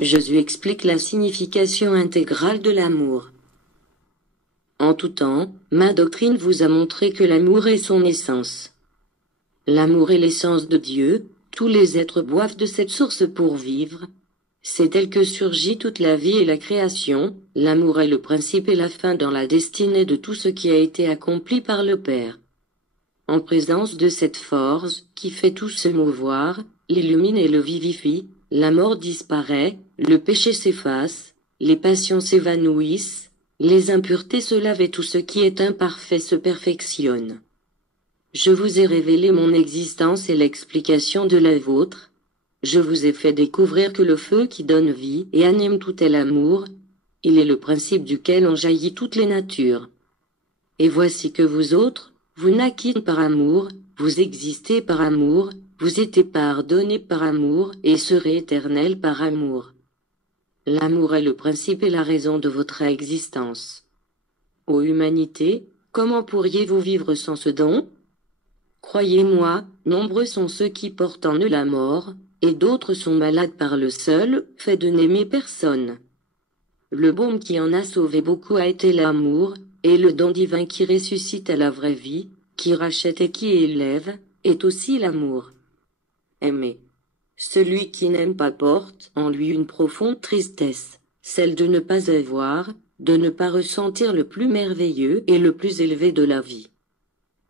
Jésus explique la signification intégrale de l'amour. En tout temps, ma doctrine vous a montré que l'amour est son essence. L'amour est l'essence de Dieu, tous les êtres boivent de cette source pour vivre. C'est elle que surgit toute la vie et la création, l'amour est le principe et la fin dans la destinée de tout ce qui a été accompli par le Père. En présence de cette force, qui fait tout se mouvoir, l'illumine et le vivifie, la mort disparaît, le péché s'efface, les passions s'évanouissent, les impuretés se lavent et tout ce qui est imparfait se perfectionne. Je vous ai révélé mon existence et l'explication de la vôtre. Je vous ai fait découvrir que le feu qui donne vie et anime tout est l'amour. Il est le principe duquel ont jailli toutes les natures. Et voici que vous autres, vous naquîtes par amour, vous existez par amour, vous étiez pardonnés par amour et serez éternels par amour. L'amour est le principe et la raison de votre existence. Ô humanité, comment pourriez-vous vivre sans ce don? Croyez-moi, nombreux sont ceux qui portent en eux la mort, et d'autres sont malades par le seul fait de n'aimer personne. Le baume qui en a sauvé beaucoup a été l'amour, et le don divin qui ressuscite à la vraie vie, qui rachète et qui élève, est aussi l'amour. Aimez. Celui qui n'aime pas porte en lui une profonde tristesse, celle de ne pas avoir, de ne pas ressentir le plus merveilleux et le plus élevé de la vie.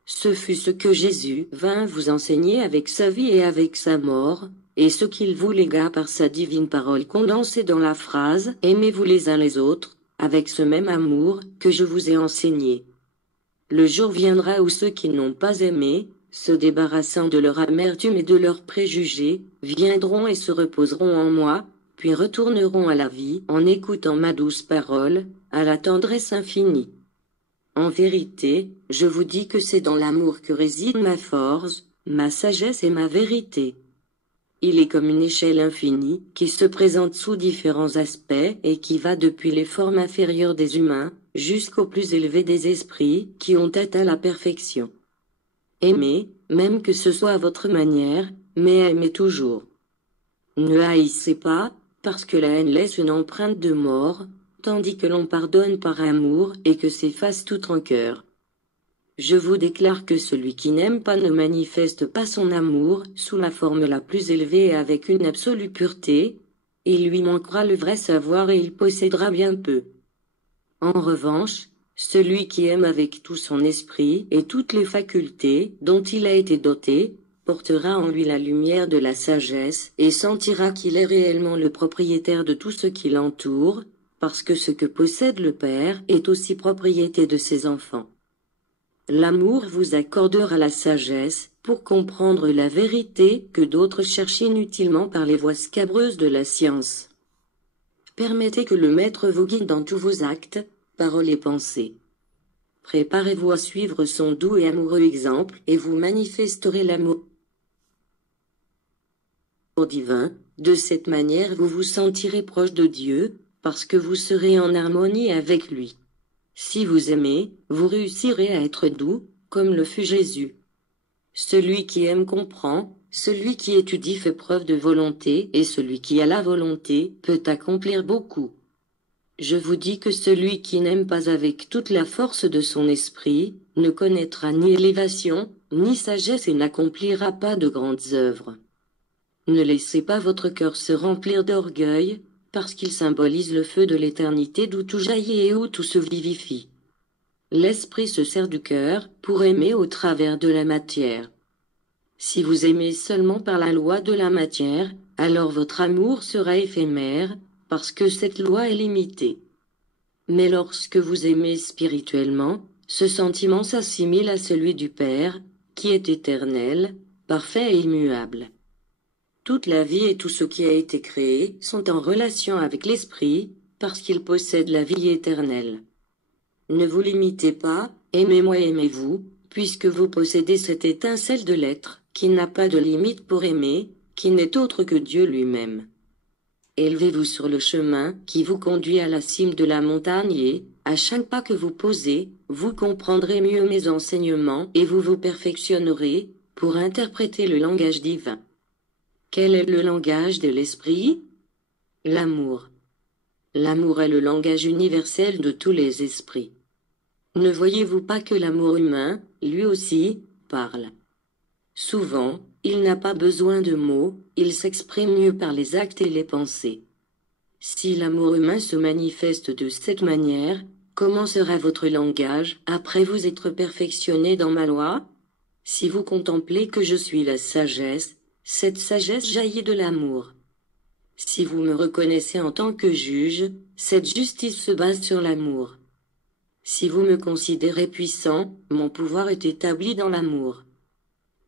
Ce fut ce que Jésus vint vous enseigner avec sa vie et avec sa mort, et ce qu'il vous légua par sa divine parole condensée dans la phrase « Aimez-vous les uns les autres », avec ce même amour que je vous ai enseigné. Le jour viendra où ceux qui n'ont pas aimé, se débarrassant de leur amertume et de leurs préjugés, viendront et se reposeront en moi, puis retourneront à la vie en écoutant ma douce parole, à la tendresse infinie. En vérité, je vous dis que c'est dans l'amour que réside ma force, ma sagesse et ma vérité. Il est comme une échelle infinie qui se présente sous différents aspects et qui va depuis les formes inférieures des humains jusqu'aux plus élevés des esprits qui ont atteint la perfection. Aimez, même que ce soit à votre manière, mais aimez toujours. Ne haïssez pas, parce que la haine laisse une empreinte de mort, tandis que l'on pardonne par amour et que s'efface toute rancœur. Je vous déclare que celui qui n'aime pas ne manifeste pas son amour sous la forme la plus élevée et avec une absolue pureté, il lui manquera le vrai savoir et il possédera bien peu. En revanche, celui qui aime avec tout son esprit et toutes les facultés dont il a été doté, portera en lui la lumière de la sagesse et sentira qu'il est réellement le propriétaire de tout ce qui l'entoure, parce que ce que possède le Père est aussi propriété de ses enfants. L'amour vous accordera la sagesse pour comprendre la vérité que d'autres cherchent inutilement par les voies scabreuses de la science. Permettez que le Maître vous guide dans tous vos actes, paroles et pensées. Préparez-vous à suivre son doux et amoureux exemple et vous manifesterez l'amour divin. De cette manière vous vous sentirez proche de Dieu, parce que vous serez en harmonie avec lui. Si vous aimez, vous réussirez à être doux, comme le fut Jésus. Celui qui aime comprend, celui qui étudie fait preuve de volonté et celui qui a la volonté peut accomplir beaucoup. Je vous dis que celui qui n'aime pas avec toute la force de son esprit, ne connaîtra ni élévation, ni sagesse et n'accomplira pas de grandes œuvres. Ne laissez pas votre cœur se remplir d'orgueil, parce qu'il symbolise le feu de l'éternité d'où tout jaillit et où tout se vivifie. L'esprit se sert du cœur pour aimer au travers de la matière. Si vous aimez seulement par la loi de la matière, alors votre amour sera éphémère, parce que cette loi est limitée. Mais lorsque vous aimez spirituellement, ce sentiment s'assimile à celui du Père, qui est éternel, parfait et immuable. Toute la vie et tout ce qui a été créé sont en relation avec l'Esprit, parce qu'il possède la vie éternelle. Ne vous limitez pas, aimez-moi et aimez-vous, puisque vous possédez cette étincelle de l'être, qui n'a pas de limite pour aimer, qui n'est autre que Dieu lui-même. Élevez-vous sur le chemin qui vous conduit à la cime de la montagne et, à chaque pas que vous posez, vous comprendrez mieux mes enseignements et vous vous perfectionnerez, pour interpréter le langage divin. Quel est le langage de l'esprit? L'amour. L'amour est le langage universel de tous les esprits. Ne voyez-vous pas que l'amour humain, lui aussi, parle? Souvent, il n'a pas besoin de mots, il s'exprime mieux par les actes et les pensées. Si l'amour humain se manifeste de cette manière, comment sera votre langage après vous être perfectionné dans ma loi? Si vous contemplez que je suis la sagesse, cette sagesse jaillit de l'amour. Si vous me reconnaissez en tant que juge, cette justice se base sur l'amour. Si vous me considérez puissant, mon pouvoir est établi dans l'amour.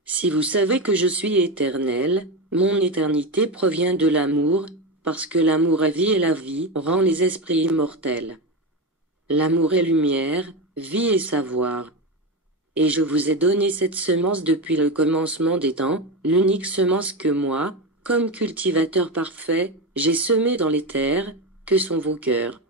Si vous savez que je suis éternel, mon éternité provient de l'amour, parce que l'amour est vie et la vie rend les esprits immortels. L'amour est lumière, vie et savoir. Et je vous ai donné cette semence depuis le commencement des temps, l'unique semence que moi, comme cultivateur parfait, j'ai semée dans les terres, que sont vos cœurs.